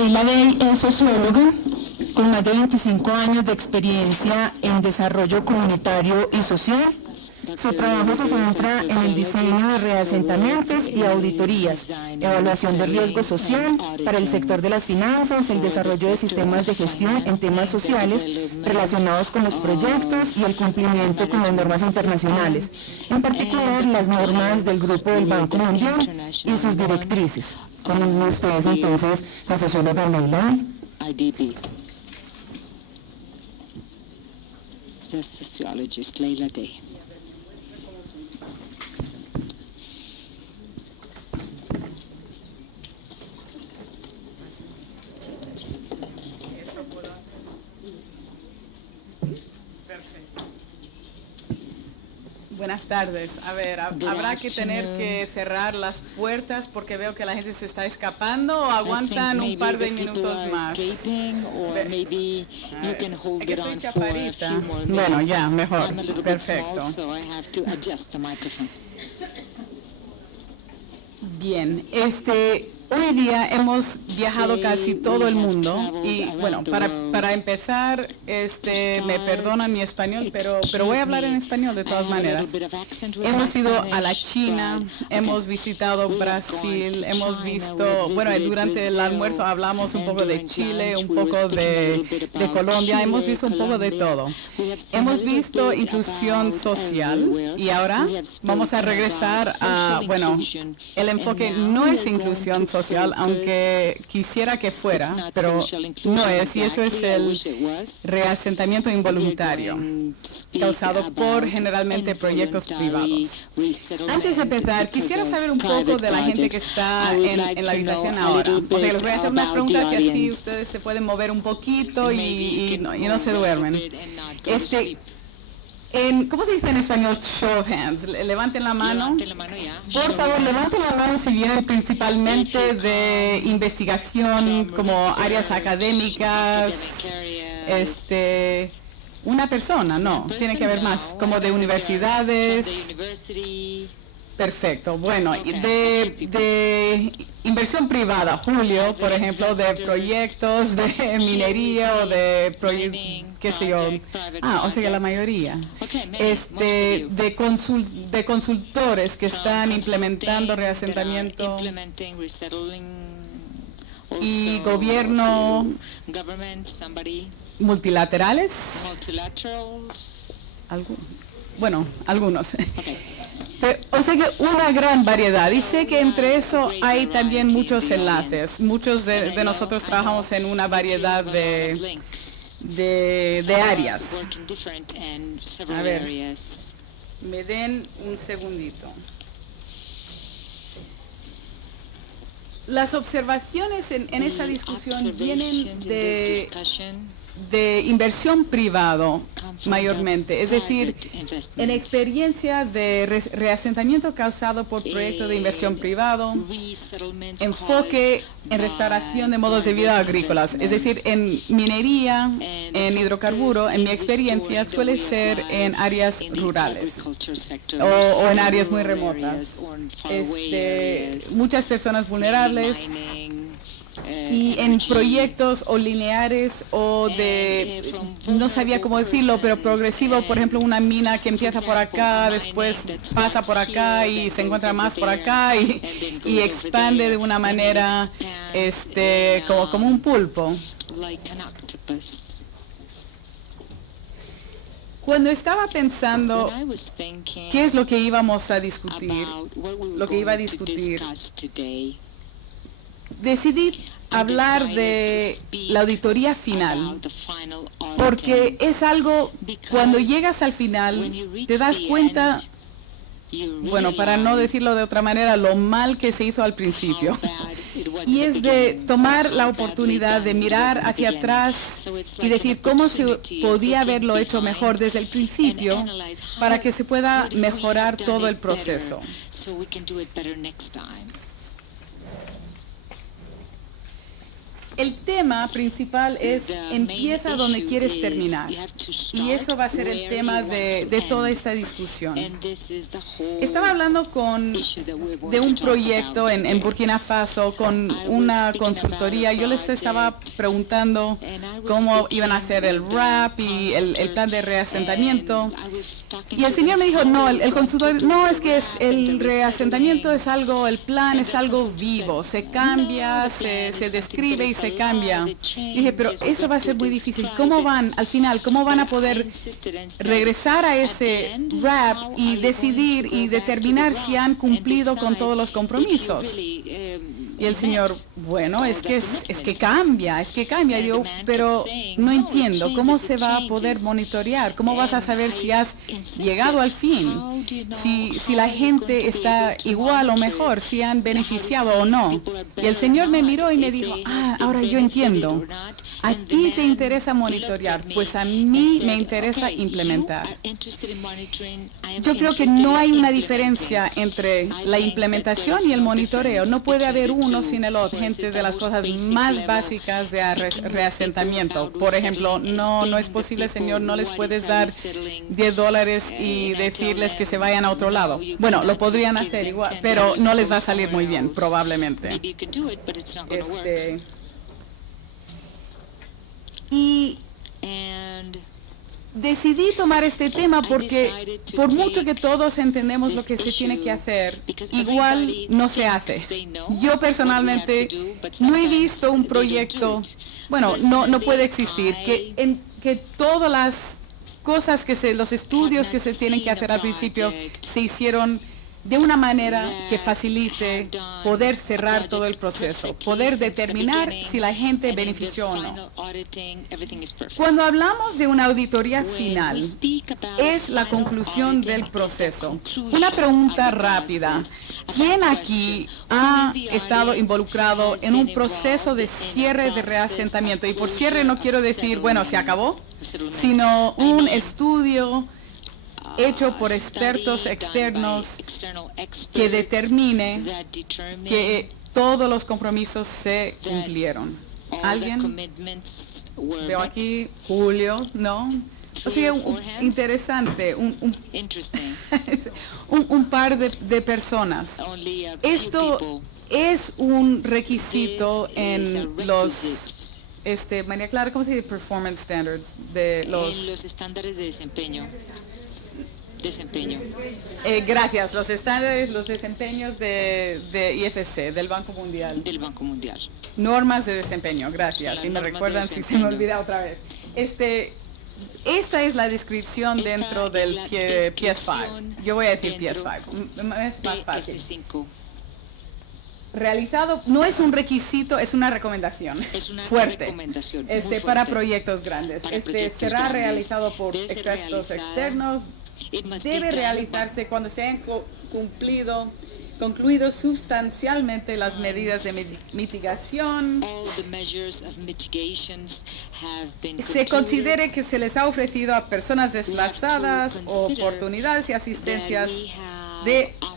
Leila Day es socióloga con más de 25 años de experiencia en desarrollo comunitario y social. Su trabajo se centra en el diseño de reasentamientos y auditorías, evaluación de riesgo social para el sector de las finanzas, el desarrollo de sistemas de gestión en temas sociales relacionados con los proyectos y el cumplimiento con las normas internacionales, en particular las normas del Grupo del Banco Mundial y sus directrices. Con ustedes entonces la socióloga Leila. IDB. The sociologist Leila Day. Buenas tardes. A ver, ¿habrá que tener que cerrar las puertas porque veo que la gente se está escapando o aguantan un par de minutos más? Es que soy chaparrita. Bueno, ya, mejor. Perfecto. Bien, hoy día hemos viajado casi todo el mundo y bueno, para empezar, me perdonan mi español, pero voy a hablar en español de todas maneras. Hemos ido a la China, hemos visitado Brasil, hemos visto, bueno, durante el almuerzo hablamos un poco de Chile, un poco de Colombia, hemos visto un poco de todo. Hemos visto inclusión social y ahora vamos a regresar a, bueno, el enfoque no es inclusión social, aunque quisiera que fuera, pero no es, y eso es el reasentamiento involuntario, causado por generalmente proyectos privados. Antes de empezar, quisiera saber un poco de la gente que está en la habitación ahora. O sea, les voy a hacer unas preguntas y así ustedes se pueden mover un poquito y no se duermen. ¿Cómo se dice en español show of hands? Levanten la mano. Por favor, levanten la mano si vienen principalmente de investigación, como áreas académicas. Una persona, no, tiene que haber más, como de universidades. Perfecto, bueno, de inversión privada, Julio, por ejemplo, de proyectos de minería o de qué sé yo, o sea que la mayoría, de consultores que están implementando reasentamiento y gobierno multilaterales, bueno, algunos. O sea que una gran variedad, y sé que entre eso hay también muchos enlaces. Muchos de nosotros trabajamos en una variedad de áreas. A ver, me den un segundito. Las observaciones en esta discusión vienen de inversión privado mayormente, es decir, en experiencia de reasentamiento causado por proyectos de inversión privado, enfoque en restauración de modos de vida agrícolas, es decir, en minería, en hidrocarburo, en mi experiencia suele ser en áreas rurales o en áreas muy remotas, muchas personas vulnerables. Y en proyectos o lineares o no sabía cómo decirlo, pero progresivo, por ejemplo, una mina que empieza por acá, después pasa por acá y se encuentra más por acá y expande de una manera como un pulpo. Cuando estaba pensando qué es lo que íbamos a discutir, decidí hablar de la auditoría final, porque es algo, cuando llegas al final, te das cuenta, bueno, para no decirlo de otra manera, lo mal que se hizo al principio. Y es de tomar la oportunidad de mirar hacia atrás y decir cómo se podía haberlo hecho mejor desde el principio para que se pueda mejorar todo el proceso. el tema principal es empieza donde quieres terminar. Y eso va a ser el tema de toda esta discusión. Estaba hablando de un proyecto en Burkina Faso con una consultoría. Yo les estaba preguntando cómo iban a hacer el RAP y el plan de reasentamiento. Y el señor me dijo, no, el consultor, no, es que el reasentamiento es algo, el plan es algo vivo, se cambia, se describe y se cambia. Dije, pero eso va a ser muy difícil. ¿Cómo van, al final, cómo van a poder regresar a ese RAP y decidir y determinar si han cumplido con todos los compromisos? Y el señor, bueno, es que cambia. Yo, pero no entiendo, ¿cómo se va a poder monitorear? ¿Cómo vas a saber si has llegado al fin? Si la gente está igual o mejor, si han beneficiado o no. Y el señor me miró y me dijo, ahora yo entiendo. A ti te interesa monitorear, pues a mí me interesa implementar. Yo creo que no hay una diferencia entre la implementación y el monitoreo. No puede haber uno sin el otro. Gente, de las cosas más básicas de reasentamiento. Por ejemplo, no es posible, señor, no les puedes dar $10 y decirles que se vayan a otro lado. Bueno, lo podrían hacer igual, pero no les va a salir muy bien, probablemente. Y decidí tomar este tema porque por mucho que todos entendemos lo que se tiene que hacer, igual no se hace. Yo personalmente no he visto un proyecto, bueno, no puede existir, que todas las cosas los estudios que se tienen que hacer al principio se hicieron de una manera que facilite poder cerrar todo el proceso, poder determinar si la gente benefició o no. Cuando hablamos de una auditoría final, es la conclusión del proceso. Una pregunta rápida. ¿Quién aquí ha estado involucrado en un proceso de cierre de reasentamiento? Y por cierre no quiero decir, bueno, se acabó, sino un estudio hecho por expertos externos que determine que todos los compromisos se cumplieron. ¿Alguien? Veo aquí Julio, ¿no? O sea, interesante, un par de personas. Esto es un requisito en los, María Clara, ¿cómo se dice? Performance standards de los estándares de desempeño. Gracias, los estándares, los desempeños de IFC, del Banco Mundial. Normas de desempeño, gracias. Y me recuerdan si se me olvida otra vez. Esta es la descripción dentro del PS5. Yo voy a decir PS5, es más fácil. Realizado, no es un requisito, es una recomendación fuerte, para proyectos grandes. Será realizado por expertos externos. Debe realizarse cuando se hayan concluido sustancialmente las medidas de mitigación, se considere que se les ha ofrecido a personas desplazadas oportunidades y asistencias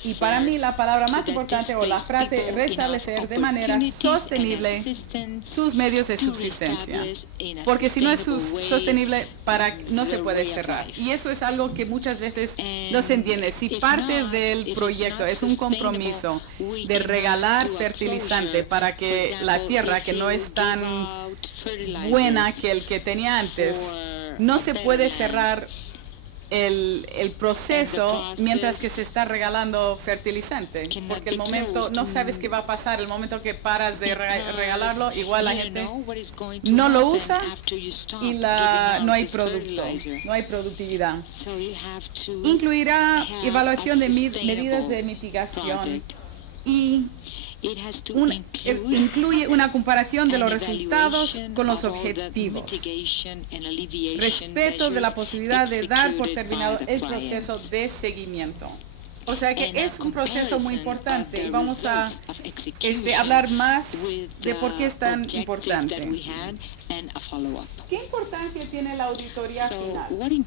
y para mí la palabra más importante o la frase, restablecer de manera sostenible sus medios de subsistencia. Porque si no es sostenible, no se puede cerrar. Y eso es algo que muchas veces no se entiende. Si parte del proyecto es un compromiso de regalar fertilizante para que la tierra, que no es tan buena que el que tenía antes, no se puede cerrar el proceso mientras que se está regalando fertilizante, porque el momento, no sabes qué va a pasar, el momento que paras de regalarlo, igual la gente no lo usa y no hay producto, no hay productividad. Incluirá evaluación de medidas de mitigación y incluye una comparación de los resultados con los objetivos, respeto de la posibilidad de dar por terminado el proceso de seguimiento. O sea que es un proceso muy importante y vamos a hablar más de por qué es tan importante. ¿Qué importancia tiene la auditoría final?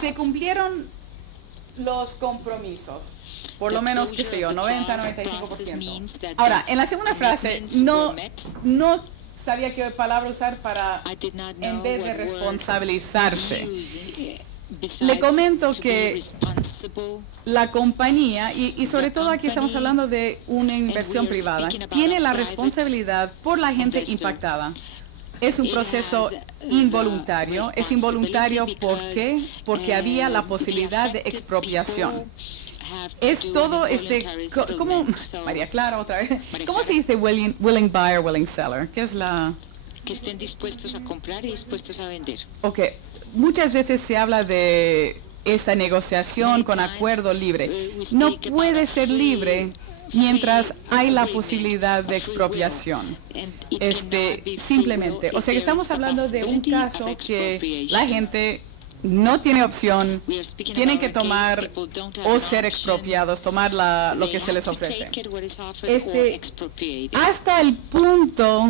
¿Se cumplieron los compromisos. Por lo menos, qué sé yo, 90-95%. Ahora, Ahora, en la segunda frase, no sabía qué palabra usar para, en vez de responsabilizarse. Le comento que la compañía, y sobre todo aquí estamos hablando de una inversión privada, tiene la responsabilidad por la gente impactada. Es un proceso involuntario. Es involuntario ¿por qué? Porque había la posibilidad de expropiación. Es todo ¿cómo, María Clara, otra vez? ¿Cómo se dice willing buyer, willing seller? ¿Qué es la...? Que estén dispuestos a comprar y dispuestos a vender. Ok, muchas veces se habla de esta negociación con acuerdo libre. No puede ser libre mientras hay la posibilidad de expropiación. Simplemente, o sea que estamos hablando de un caso que la gente no tiene opción, tienen que tomar o ser expropiados, tomar lo que se les ofrece. Hasta el punto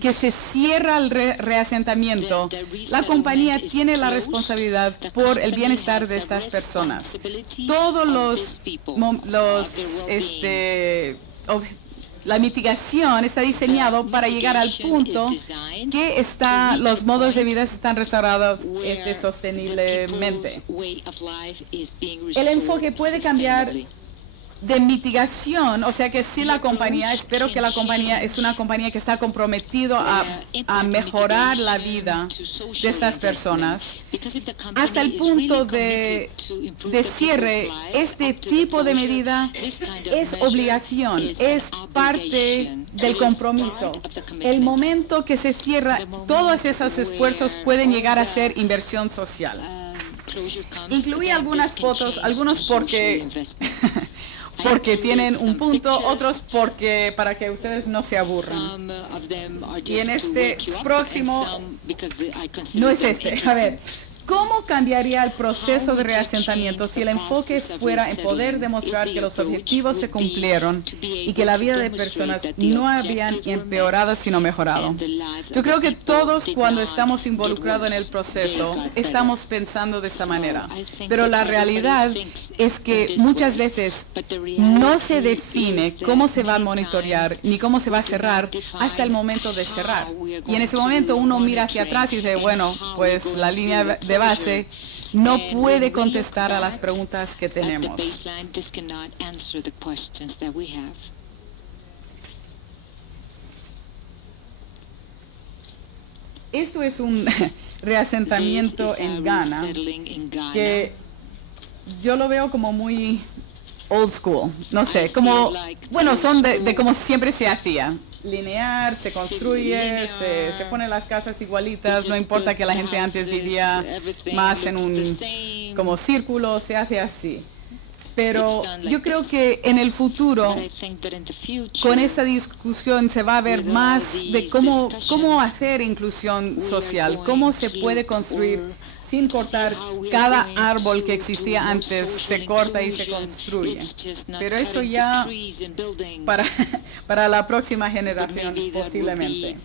que se cierra el reasentamiento, la compañía tiene la responsabilidad por el bienestar de estas personas. Todos la mitigación está diseñado para llegar al punto que los modos de vida están restaurados sosteniblemente. El enfoque puede cambiar de mitigación, o sea que si la compañía, espero que la compañía es una compañía que está comprometido a mejorar la vida de estas personas, hasta el punto de cierre. Este tipo de medida es obligación, es parte del compromiso. El momento que se cierra, todos esos esfuerzos pueden llegar a ser inversión social. Incluí algunas fotos, algunos porque tienen un punto, otros para que ustedes no se aburran. Y en este próximo, no es a ver, ¿cómo cambiaría el proceso de reasentamiento si el enfoque fuera en poder demostrar que los objetivos se cumplieron y que la vida de personas no habían empeorado sino mejorado? Yo creo que todos cuando estamos involucrados en el proceso estamos pensando de esta manera, pero la realidad es que muchas veces no se define cómo se va a monitorear ni cómo se va a cerrar hasta el momento de cerrar. Y en ese momento uno mira hacia atrás y dice, bueno, pues la línea de base no puede contestar a las preguntas que tenemos. Esto es un reasentamiento en Ghana que yo lo veo como muy old school, no sé, como, bueno, son de como siempre se hacía. Lineal, se construye, se ponen las casas igualitas, no importa que la gente antes vivía más en un como círculo, se hace así. Pero yo creo que en el futuro, con esta discusión se va a ver más de cómo hacer inclusión social, cómo se puede construir sin cortar cada árbol que existía antes, se corta y se construye. Pero eso ya para la próxima generación posiblemente.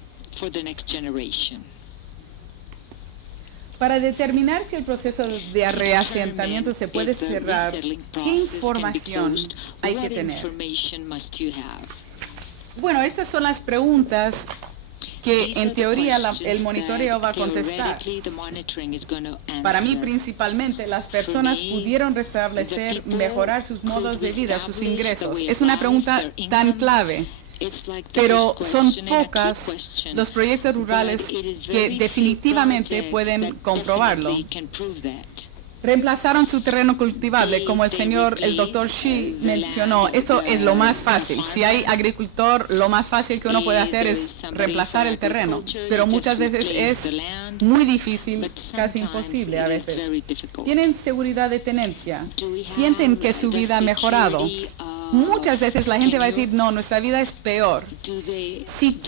Para determinar si el proceso de reasentamiento se puede cerrar, ¿qué información hay que tener? Bueno, estas son las preguntas que en teoría el monitoreo va a contestar. Para mí principalmente, las personas pudieron restablecer, mejorar sus modos de vida, sus ingresos. Es una pregunta tan clave, pero son pocas los proyectos rurales que definitivamente pueden comprobarlo. Reemplazaron su terreno cultivable, como el doctor Shi mencionó. Eso es lo más fácil. Si hay agricultor, lo más fácil que uno puede hacer es reemplazar el terreno. Pero muchas veces es muy difícil, casi imposible a veces. Tienen seguridad de tenencia. Sienten que su vida ha mejorado. Muchas veces la gente va a decir, no, nuestra vida es peor. Si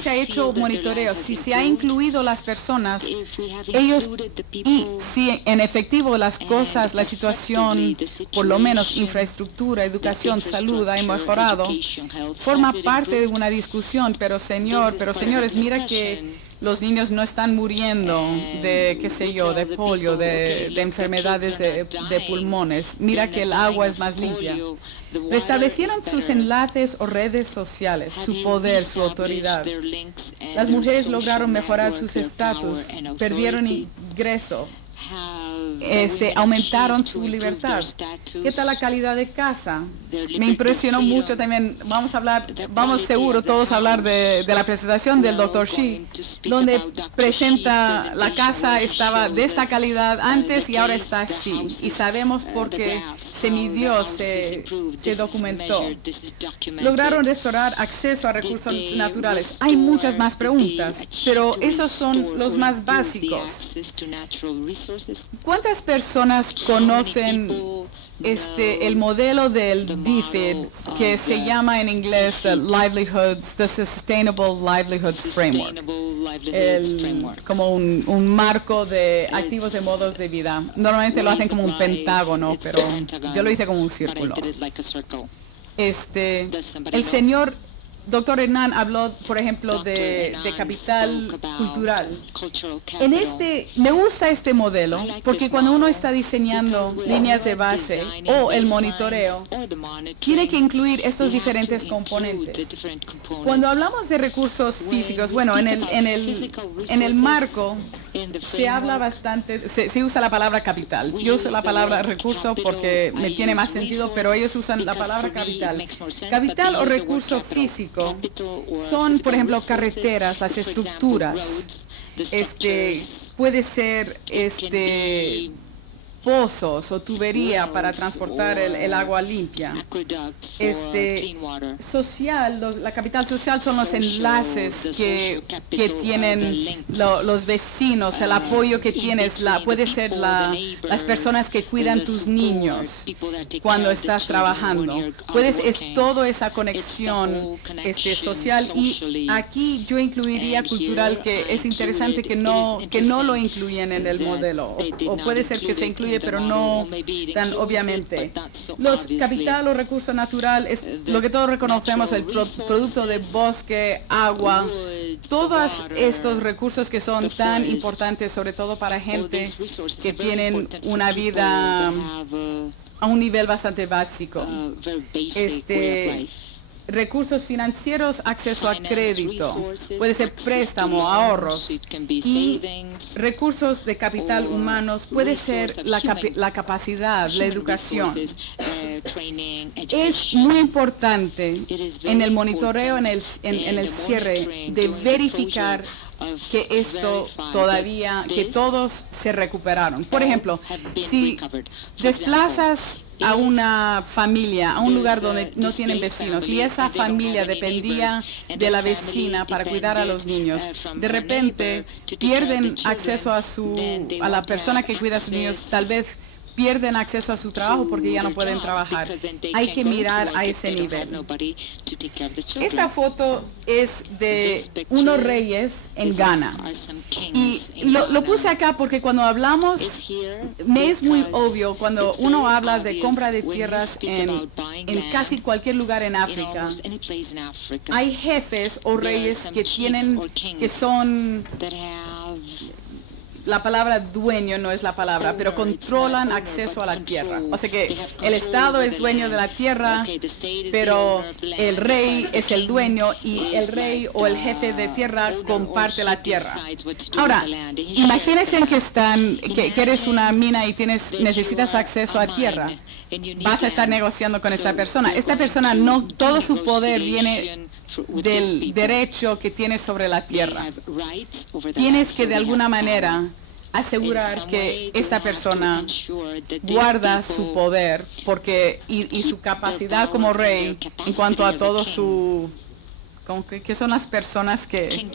se ha hecho monitoreo, si se ha incluido las personas, y si en efectivo las cosas, la situación, por lo menos infraestructura, educación, salud ha mejorado, forma parte de una discusión, pero señores, mira que los niños no están muriendo de, qué sé yo, de polio, de enfermedades de pulmones. Mira que el agua es más limpia. Restablecieron sus enlaces o redes sociales, su poder, su autoridad. Las mujeres lograron mejorar sus estatus, perdieron ingreso, aumentaron su libertad. ¿Qué tal la calidad de casa? Me impresionó mucho también. Vamos seguro todos a hablar de la presentación del Dr. Shi, donde presenta la casa estaba de esta calidad antes y ahora está así. Y sabemos porque se midió, se documentó. Lograron restaurar acceso a recursos naturales. Hay muchas más preguntas, pero esos son los más básicos. ¿Cuántas personas conocen el modelo del DFID, que se llama en inglés the Sustainable Livelihoods Framework? Como un marco de activos de modos de vida. Normalmente lo hacen como un pentágono, pero yo lo hice como un círculo. El señor Dr. Hernán habló, por ejemplo, de capital cultural. Me gusta este modelo porque cuando uno está diseñando líneas de base o el monitoreo, tiene que incluir estos diferentes componentes. Cuando hablamos de recursos físicos, bueno, en el marco se habla bastante, se usa la palabra capital. Yo uso la palabra recurso porque me tiene más sentido, pero ellos usan la palabra capital. Capital o recurso físico son, por ejemplo, carreteras, las estructuras, puede ser pozos o tubería para transportar el agua limpia. La capital social son los enlaces que tienen los vecinos, el apoyo que tienes, puede ser las personas que cuidan tus niños cuando estás trabajando. Es toda esa conexión social, y aquí yo incluiría cultural, que es interesante que no lo incluyen en el modelo, o puede ser que se incluye pero no tan obviamente. Los capital o recurso natural es lo que todos reconocemos, el producto de bosque, agua, todos estos recursos que son tan importantes, sobre todo para gente que tienen una vida a un nivel bastante básico. Recursos financieros, acceso a crédito, puede ser préstamo, ahorros, y recursos de capital humanos, puede ser la capacidad, la educación. Es muy importante en el monitoreo, en el cierre, de verificar que que todos se recuperaron. Por ejemplo, si desplazas a una familia, a un lugar donde no tienen vecinos, y esa familia dependía de la vecina para cuidar a los niños, de repente pierden acceso a la persona que cuida a sus niños, tal vez pierden acceso a su trabajo porque ya no pueden trabajar. Hay que mirar a ese nivel. Esta foto es de unos reyes en Ghana. Y lo puse acá porque cuando hablamos, me es muy obvio cuando uno habla de compra de tierras en casi cualquier lugar en África. Hay jefes o reyes que son... La palabra dueño no es la palabra, pero controlan acceso a la tierra. O sea que el Estado es dueño de la tierra, pero el rey es el dueño, y el rey o el jefe de tierra comparte la tierra. Ahora, imagínense que eres una mina y necesitas acceso a tierra. Vas a estar negociando con esta persona. Esta persona todo su poder viene del derecho que tienes sobre la tierra. Tienes que de alguna manera asegurar que esta persona guarda su poder y su capacidad como rey en cuanto a todo su... ¿Qué son las personas que...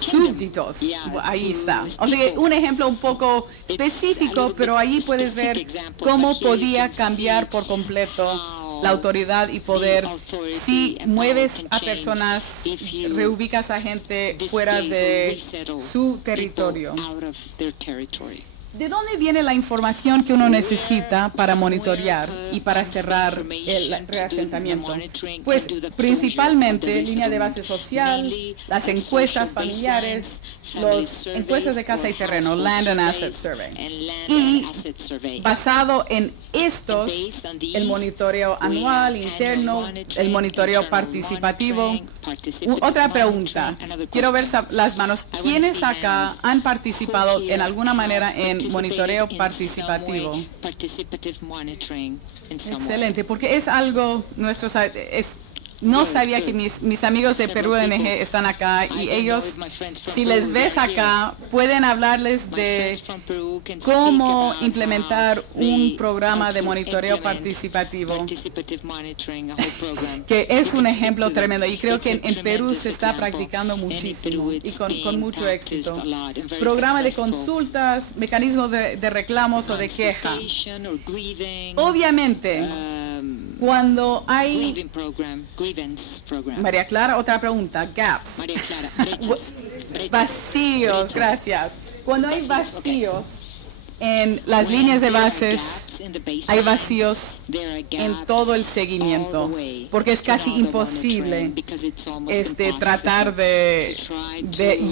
súbditos? Ahí está. O sea, un ejemplo un poco específico, pero ahí puedes ver cómo podía cambiar por completo la autoridad y poder si mueves a personas, reubicas a gente fuera de su territorio. ¿De dónde viene la información que uno necesita para monitorear y para cerrar el reasentamiento? Pues principalmente línea de base social, las encuestas familiares, las encuestas de casa y terreno, Land and Asset Survey. Y basado en estos, el monitoreo anual, interno, el monitoreo participativo. Otra pregunta, quiero ver las manos. ¿Quiénes acá han participado en alguna manera en monitoreo participativo? Excelente, porque es algo, no sabía que mis amigos de Perú NG están acá y ellos, si les ves acá, pueden hablarles de cómo implementar un programa de monitoreo participativo, que es un ejemplo tremendo y creo que en Perú se está practicando muchísimo y con mucho éxito. Programa de consultas, mecanismos de reclamos o de queja. Obviamente, cuando hay... María Clara, otra pregunta, gaps. María Clara, brechas. Vacíos, gracias. Cuando hay vacíos en las líneas de bases, hay vacíos en todo el seguimiento, porque es casi imposible tratar de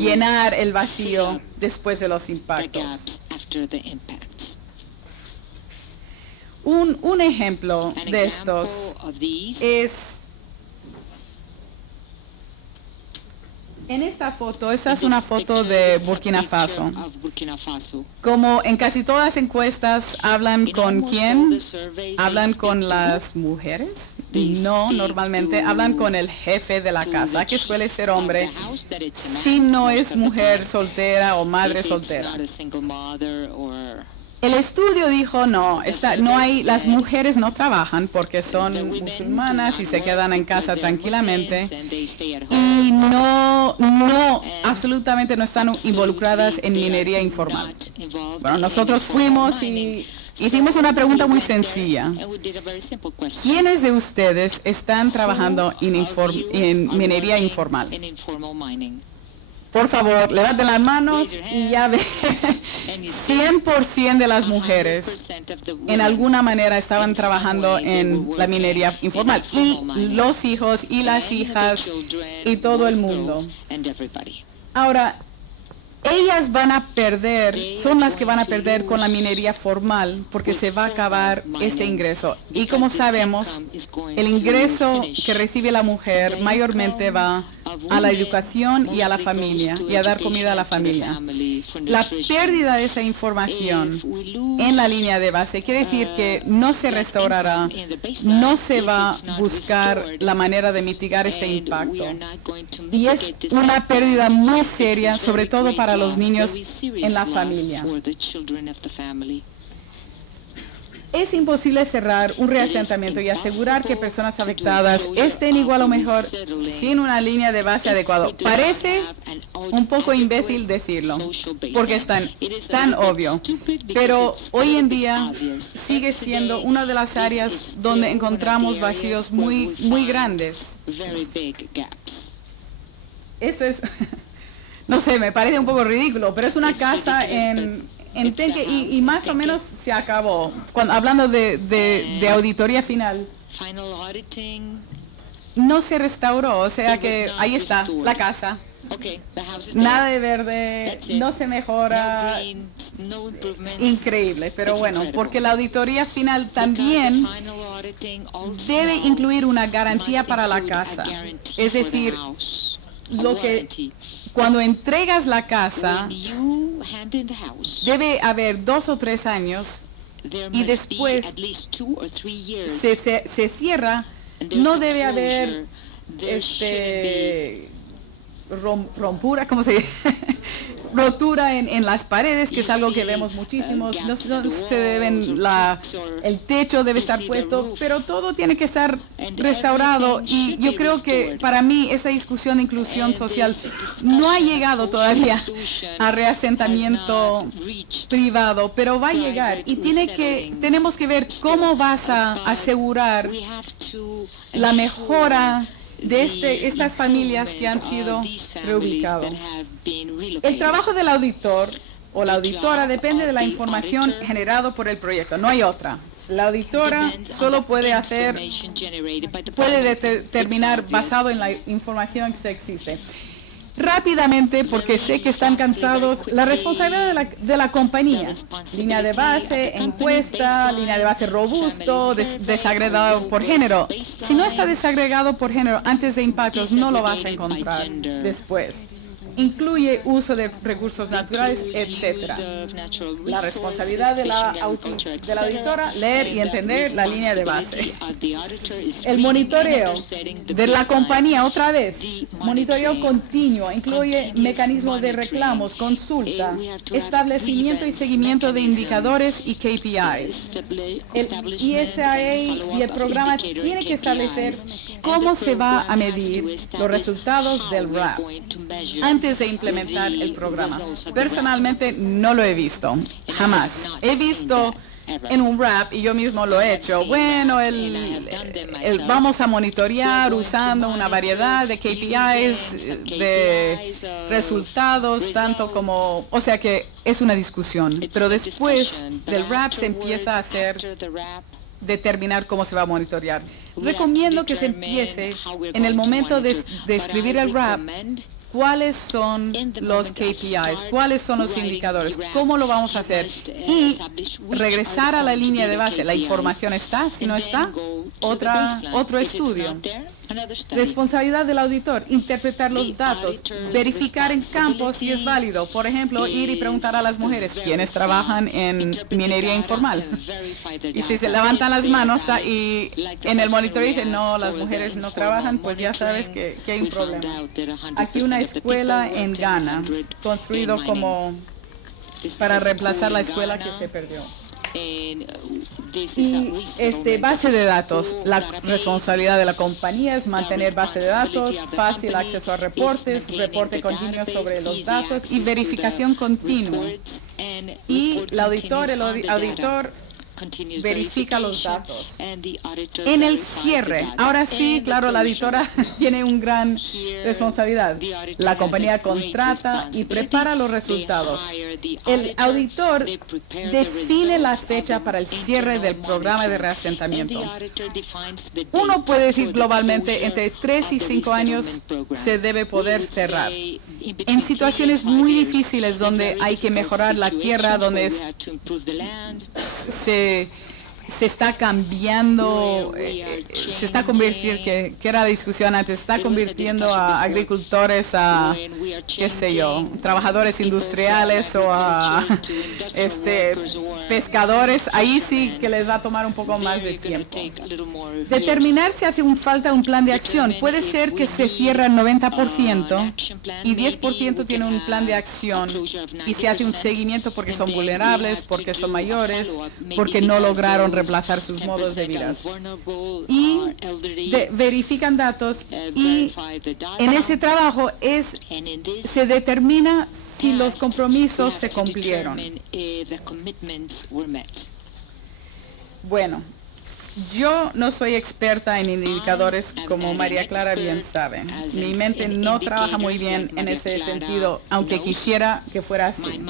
llenar el vacío después de los impactos. Un ejemplo de estos es en esta foto. Esta es una foto de Burkina Faso. Como en casi todas las encuestas, ¿hablan con quién? ¿Hablan con las mujeres? No, normalmente hablan con el jefe de la casa, que suele ser hombre, si no es mujer soltera o madre soltera. El estudio dijo no hay, las mujeres no trabajan porque son musulmanas y se quedan en casa tranquilamente y absolutamente no están involucradas en minería informal. Bueno, nosotros fuimos y hicimos una pregunta muy sencilla. ¿Quiénes de ustedes están trabajando en minería informal? Por favor, levanten las manos y ya ve, 100% de las mujeres en alguna manera estaban trabajando en la minería informal. Y los hijos y las hijas y todo el mundo. Ahora, ellas van a perder, son las que van a perder con la minería formal porque se va a acabar este ingreso. Y como sabemos, el ingreso que recibe la mujer mayormente va a la educación y a la familia y a dar comida a la familia. La pérdida de esa información en la línea de base quiere decir que no se restaurará, no se va a buscar la manera de mitigar este impacto. Y es una pérdida muy seria, sobre todo para los niños en la familia. Es imposible cerrar un reasentamiento y asegurar que personas afectadas estén igual o mejor sin una línea de base adecuada. Parece un poco imbécil decirlo, porque es tan obvio, pero hoy en día sigue siendo una de las áreas donde encontramos vacíos muy grandes. Esto es, no sé, me parece un poco ridículo, pero es una casa en Tenque y más o menos se acabó. Hablando de auditoría final, no se restauró, o sea que ahí está la casa. Nada de verde, no se mejora. Increíble, pero bueno, porque la auditoría final también debe incluir una garantía para la casa. Es decir, cuando entregas la casa, debe haber 2 o 3 años y después se cierra. No debe haber rotura en las paredes, que es algo que vemos muchísimos. El techo debe estar puesto, pero todo tiene que estar restaurado. Y yo creo que para mí esta discusión de inclusión social no ha llegado todavía a reasentamiento privado, pero va a llegar y tenemos que ver cómo vas a asegurar la mejora de estas familias que han sido reubicadas. El trabajo del auditor o la auditora depende de la información generada por el proyecto, no hay otra. La auditora solo puede determinar basado en la información que existe. Rápidamente, porque sé que están cansados, la responsabilidad de la compañía. Línea de base, encuesta, línea de base robusto, desagregado por género. Si no está desagregado por género antes de impactos, no lo vas a encontrar después. Incluye uso de recursos naturales, etc. La responsabilidad de la auditora, leer y entender la línea de base. El monitoreo de la compañía, otra vez, monitoreo continuo, incluye mecanismos de reclamos, consulta, establecimiento y seguimiento de indicadores y KPIs. El ISAA y el programa tienen que establecer cómo se va a medir los resultados del RAP antes de implementar el programa. Personalmente no lo he visto, jamás. He visto en un RAP, y yo mismo lo he hecho, bueno, vamos a monitorear usando una variedad de KPIs, de resultados, tanto como, o sea que es una discusión, pero después del RAP se empieza a hacer determinar cómo se va a monitorear. Recomiendo que se empiece en el momento de escribir el RAP. ¿Cuáles son los KPIs? ¿Cuáles son los indicadores? ¿Cómo lo vamos a hacer? Y regresar a la línea de base. ¿La información está? Si no está, otro estudio. Responsabilidad del auditor, interpretar los datos, verificar en campo si es válido. Por ejemplo, ir y preguntar a las mujeres quienes trabajan en minería informal. Y si se levantan las manos y en el monitoreo dicen, no, las mujeres no trabajan, pues ya sabes que hay un problema. Aquí una escuela en Ghana, construido como para reemplazar la escuela que se perdió. Y base de datos, la responsabilidad de la compañía es mantener base de datos, fácil acceso a reportes, reporte continuo sobre los datos y verificación continua. Y el auditor verifica los datos. En el cierre, ahora sí, claro, la auditora tiene una gran responsabilidad. La compañía contrata y prepara los resultados. El auditor define la fecha para el cierre del programa de reasentamiento. Uno puede decir globalmente, entre 3 y 5 años se debe poder cerrar. En situaciones muy difíciles donde hay que mejorar la tierra, donde se está cambiando, se está convirtiendo, que era la discusión antes, se está convirtiendo a agricultores a, qué sé yo, trabajadores industriales o a pescadores, ahí sí que les va a tomar un poco más de tiempo. Determinar si hace falta un plan de acción. Puede ser que se cierra el 90% y 10% tiene un plan de acción y se hace un seguimiento porque son vulnerables, porque son mayores, porque no lograron reemplazar sus modos de vida. Y verifican datos y en ese trabajo se determina si los compromisos se cumplieron. Bueno, yo no soy experta en indicadores, como María Clara bien sabe. Mi mente no trabaja muy bien en ese sentido, aunque quisiera que fuera así.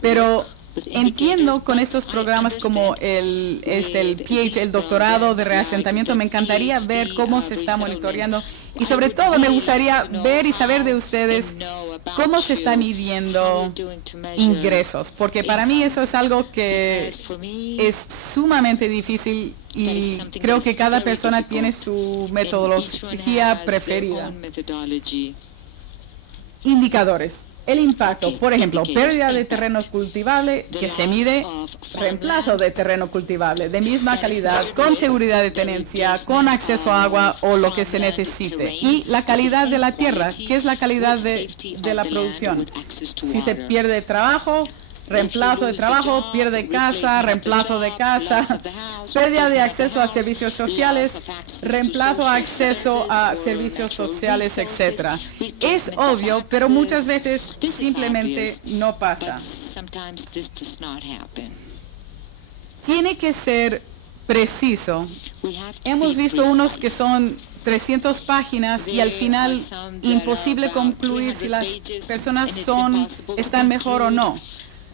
Pero entiendo con estos programas como el PhD, el doctorado de reasentamiento, me encantaría ver cómo se está monitoreando y sobre todo me gustaría ver y saber de ustedes cómo se está midiendo ingresos, porque para mí eso es algo que es sumamente difícil y creo que cada persona tiene su metodología preferida. Indicadores. El impacto, por ejemplo, pérdida de terreno cultivable que se mide, reemplazo de terreno cultivable de misma calidad, con seguridad de tenencia, con acceso a agua o lo que se necesite. Y la calidad de la tierra, ¿qué es la calidad de la producción? Si se pierde trabajo, reemplazo de trabajo, pierde casa, reemplazo de casa, pérdida de acceso a servicios sociales, reemplazo a acceso a servicios sociales, etc. Es obvio, pero muchas veces simplemente no pasa. Tiene que ser preciso. Hemos visto unos que son 300 páginas y al final imposible concluir si las personas están mejor o no.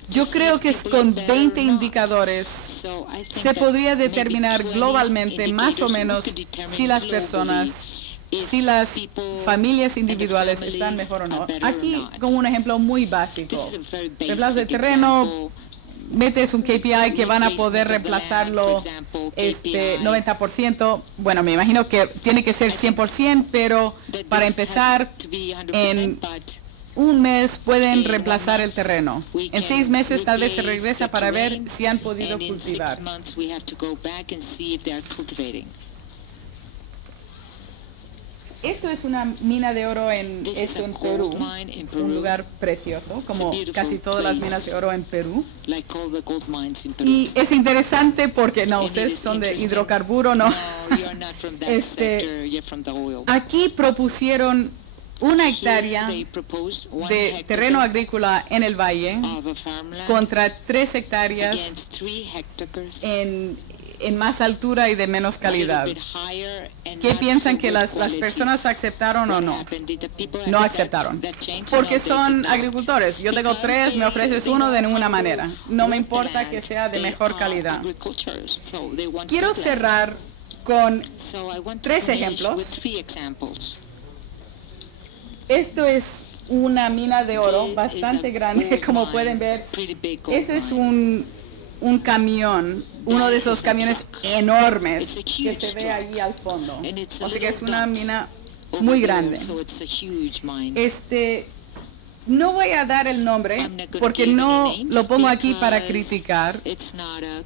Yo creo que con 20 indicadores se podría determinar globalmente más o menos si las personas, si las familias individuales están mejor o no. Aquí como un ejemplo muy básico. Reemplazo de terreno, metes un KPI que van a poder reemplazarlo 90%. Bueno, me imagino que tiene que ser 100%, pero para empezar, en un mes pueden reemplazar el terreno. En 6 meses tal vez se regresa para ver si han podido cultivar. Esto es una mina de oro en Perú, un lugar precioso, como casi todas las minas de oro en Perú. Y es interesante porque, no, ustedes son de hidrocarburo, ¿no? Aquí propusieron 1 hectárea de terreno agrícola en el valle contra 3 hectáreas en más altura y de menos calidad. ¿Qué piensan que las personas aceptaron o no? No aceptaron. Porque son agricultores. Yo tengo 3, me ofreces 1 de ninguna manera. No me importa que sea de mejor calidad. Quiero cerrar con 3 ejemplos. Esto es una mina de oro bastante grande, como pueden ver. Ese es un camión, uno de esos camiones enormes que se ve allí al fondo. Así que es una mina muy grande. No voy a dar el nombre porque no lo pongo aquí para criticar,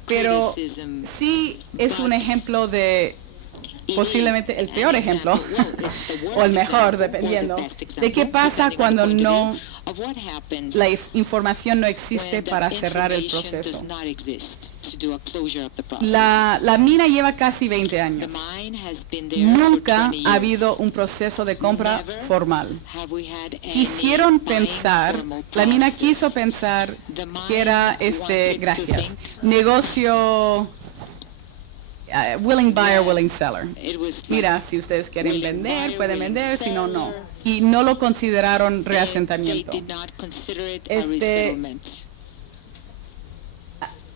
pero sí es un ejemplo de posiblemente el peor ejemplo o el mejor, dependiendo de qué pasa cuando la información no existe para cerrar el proceso. La mina lleva casi 20 años. Nunca ha habido un proceso de compra formal. Quisieron pensar, la mina quiso pensar que era gracias, negocio willing buyer, willing seller. Mira, si ustedes quieren vender, pueden vender, si no, no. Y no lo consideraron reasentamiento.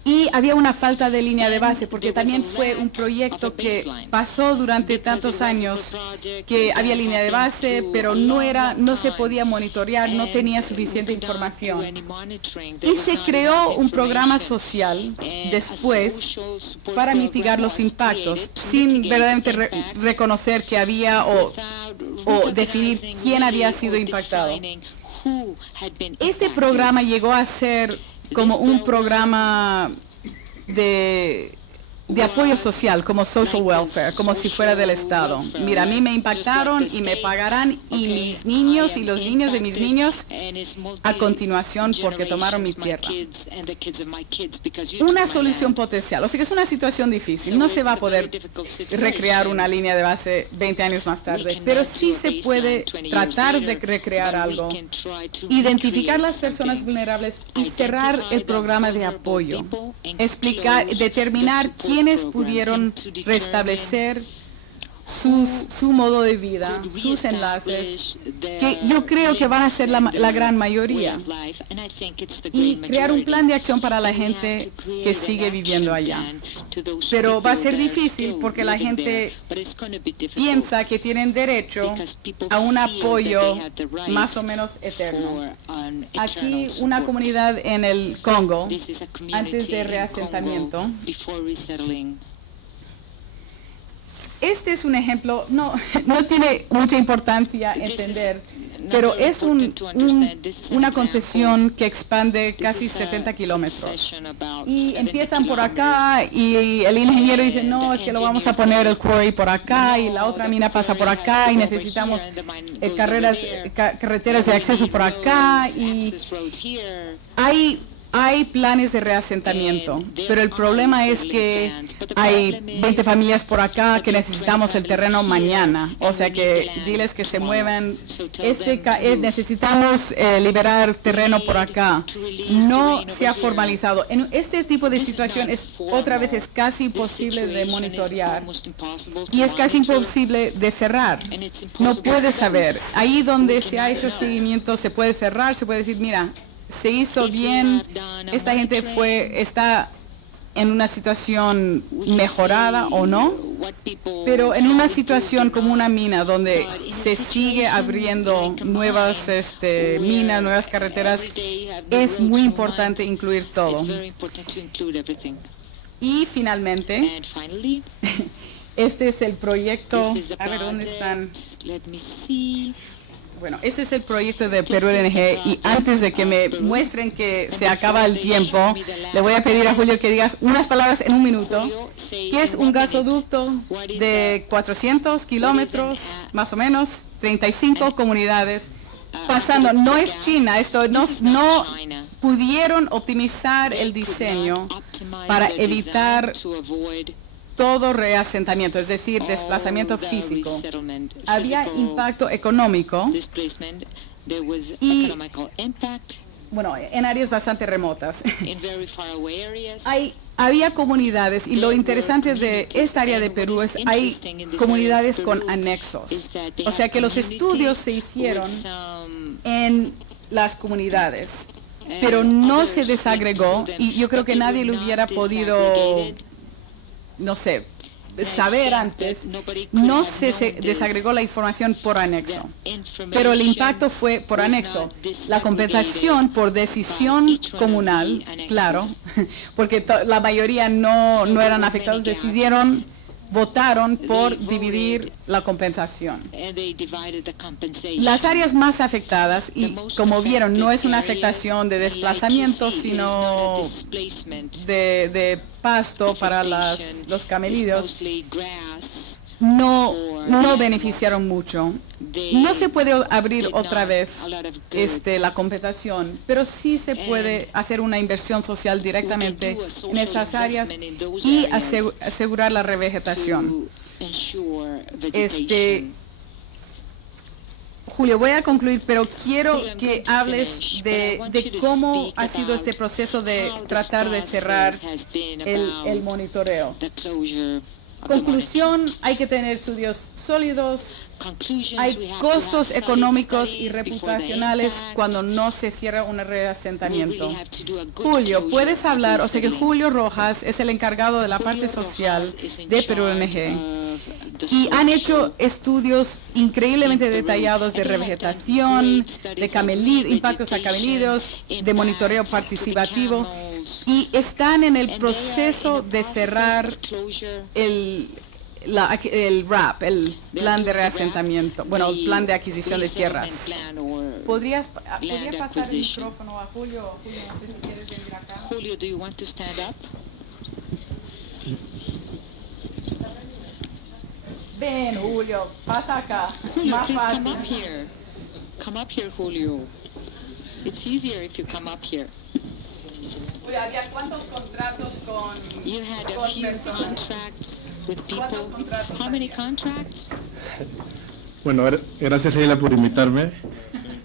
Y había una falta de línea de base, porque también fue un proyecto que pasó durante tantos años, que había línea de base, pero no se podía monitorear, no tenía suficiente información. Y se creó un programa social después para mitigar los impactos, sin verdaderamente reconocer que había o definir quién había sido impactado. Este programa llegó a ser como un programa de apoyo social, como social welfare, como si fuera del Estado. Mira, a mí me impactaron y me pagarán, y mis niños y los niños de mis niños a continuación porque tomaron mi tierra. Una solución potencial. O sea que es una situación difícil. No se va a poder recrear una línea de base 20 años más tarde, pero sí se puede tratar de recrear algo, identificar las personas vulnerables y cerrar el programa de apoyo. Determinar quienes pudieron restablecer su modo de vida, sus enlaces, que yo creo que van a ser la gran mayoría, y crear un plan de acción para la gente que sigue viviendo allá. Pero va a ser difícil porque la gente piensa que tienen derecho a un apoyo más o menos eterno. Aquí una comunidad en el Congo, antes de reasentamiento. Este es un ejemplo, no tiene mucha importancia entender, pero es una concesión que expande casi 70 kilómetros. Y empiezan por acá y el ingeniero dice, no, es que lo vamos a poner el quarry por acá y la otra mina pasa por acá y necesitamos carreteras de acceso por acá. Y hay planes de reasentamiento, pero el problema es que hay 20 familias por acá que necesitamos el terreno mañana. O sea que diles que se muevan. Necesitamos liberar terreno por acá. No se ha formalizado. En este tipo de situación otra vez es casi imposible de monitorear y es casi imposible de cerrar. No puedes saber. Ahí donde se ha hecho seguimiento se puede cerrar, se puede decir, mira, se hizo bien, esta gente está en una situación mejorada o no, pero en una situación como una mina donde se sigue abriendo nuevas minas, nuevas carreteras, es muy importante incluir todo. Y finalmente, este es el proyecto. A ver, ¿dónde están? Bueno, este es el proyecto de Perú LNG y antes de que me muestren que se acaba el tiempo, le voy a pedir a Julio que digas unas palabras en un minuto. ¿Qué es un gasoducto de 400 kilómetros, más o menos, 35 comunidades, pasando? No es China, esto no pudieron optimizar el diseño para evitar todo reasentamiento, es decir, desplazamiento físico. Había impacto económico y, bueno, en áreas bastante remotas. Había comunidades y lo interesante de esta área de Perú es hay comunidades con anexos. O sea que los estudios se hicieron en las comunidades, pero no se desagregó y yo creo que nadie lo hubiera podido, no sé, saber antes. No se desagregó la información por anexo, pero el impacto fue por anexo. La compensación por decisión comunal, claro, porque la mayoría no eran afectados, votaron por dividir la compensación. Las áreas más afectadas, y como vieron, no es una afectación de desplazamiento, sino de pasto para los camellidos, no beneficiaron mucho. No se puede abrir otra vez la compensación, pero sí se puede hacer una inversión social directamente en esas áreas y asegurar la revegetación. Julio, voy a concluir, pero quiero que hables de cómo ha sido este proceso de tratar de cerrar el monitoreo. Conclusión, hay que tener estudios sólidos, hay costos económicos y reputacionales cuando no se cierra un reasentamiento. Julio, ¿puedes hablar? O sea que Julio Rojas es el encargado de la parte social de Perú LNG y han hecho estudios increíblemente detallados de revegetación, de impactos a camellidos, de monitoreo participativo, y están en el proceso de cerrar el RAP, el plan de reasentamiento, bueno, el plan de adquisición de tierras. ¿Podría pasar el micrófono a Julio? Julio, no sé si quieres venir acá. Julio, do you want to stand up? Ven, Julio, pasa acá. Julio, Más please fácil. come up here. Come up here, Julio. It's easier if you come up here. Julio, ¿había cuántos contratos con You had a few personas? contracts with people. How many contracts? Bueno, gracias Leila por invitarme.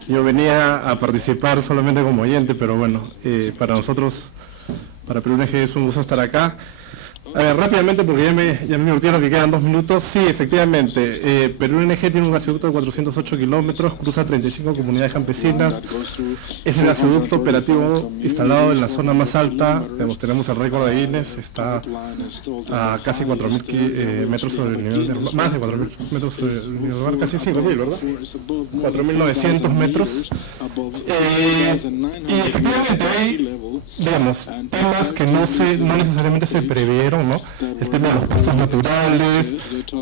Yo venía a participar solamente como oyente, pero bueno, para nosotros, para Perú LNG es un gusto estar acá. A ver, rápidamente, porque ya me divertieron que quedan 2 minutos. Sí, efectivamente, Perú LNG tiene un gasoducto de 408 kilómetros, cruza 35 comunidades campesinas. Es el gasoducto operativo instalado en la zona más alta. Tenemos el récord de Guinness, está a casi 4.000 metros sobre el nivel del mar, más de 4.000 metros sobre el nivel del mar, casi 5.000, ¿verdad? 4.900 metros. Y efectivamente hay, digamos, temas que no necesariamente se previeron, ¿no? El tema de los pastos naturales,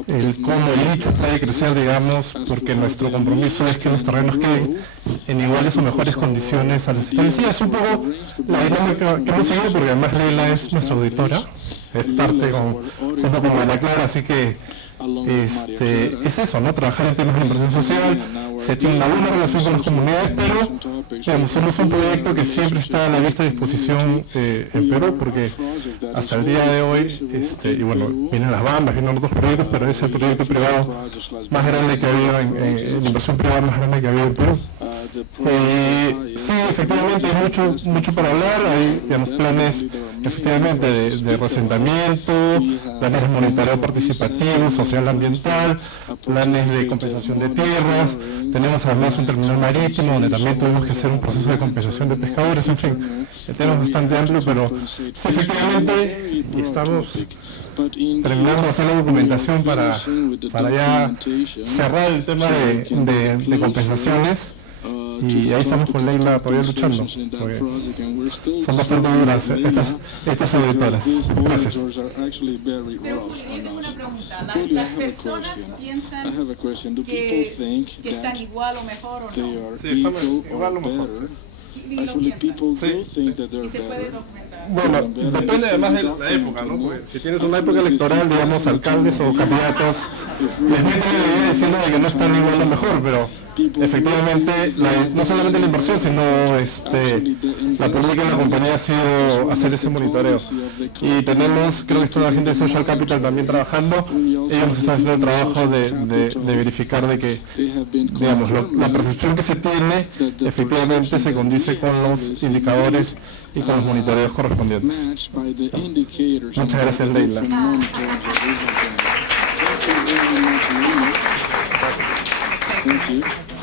el cómo el nicho puede crecer, digamos, porque nuestro compromiso es que los terrenos queden en iguales o mejores condiciones a las establecidas. Un poco la dinámica que hemos seguido, porque además Leila es nuestra auditora, es parte junto con María Clara, así que es eso, ¿no? Trabajar en temas de inversión social, se tiene una buena relación con las comunidades, pero digamos, somos un proyecto que siempre está a la vista y disposición en Perú, porque hasta el día de hoy, y bueno, vienen las bandas, vienen otros proyectos, pero es el proyecto privado más grande que ha habido, en inversión privada más grande que ha habido en Perú. Sí, efectivamente hay mucho para hablar, hay digamos, planes efectivamente de reasentamiento, planes de monitoreo participativo, social ambiental, planes de compensación de tierras, tenemos además un terminal marítimo donde también tuvimos que hacer un proceso de compensación de pescadores, en fin, el tema es bastante amplio, pero sí, efectivamente, y estamos terminando de hacer la documentación para ya cerrar el tema de compensaciones. Y ahí estamos con Leila todavía luchando, porque son bastante duras estas auditoras. Gracias. Pero Julio, yo tengo una pregunta. ¿Las personas piensan que están igual o mejor o no? Sí, estamos igual o mejor. Sí. ¿Y lo piensan? Sí. ¿Y se puede documentar? Bueno, depende además de la época, ¿no? Porque si tienes una época electoral, digamos, alcaldes o candidatos, les meten la idea diciendo de que no están igual o mejor, pero efectivamente, no solamente la inversión, sino la política de la compañía ha sido hacer ese monitoreo. Y tenemos, creo que está la gente de Social Capital también trabajando, ellos nos están haciendo el trabajo de verificar de que, digamos, la percepción que se tiene efectivamente se condice con los indicadores y con los monitoreos correspondientes. Muchas gracias, Leila. Thank you.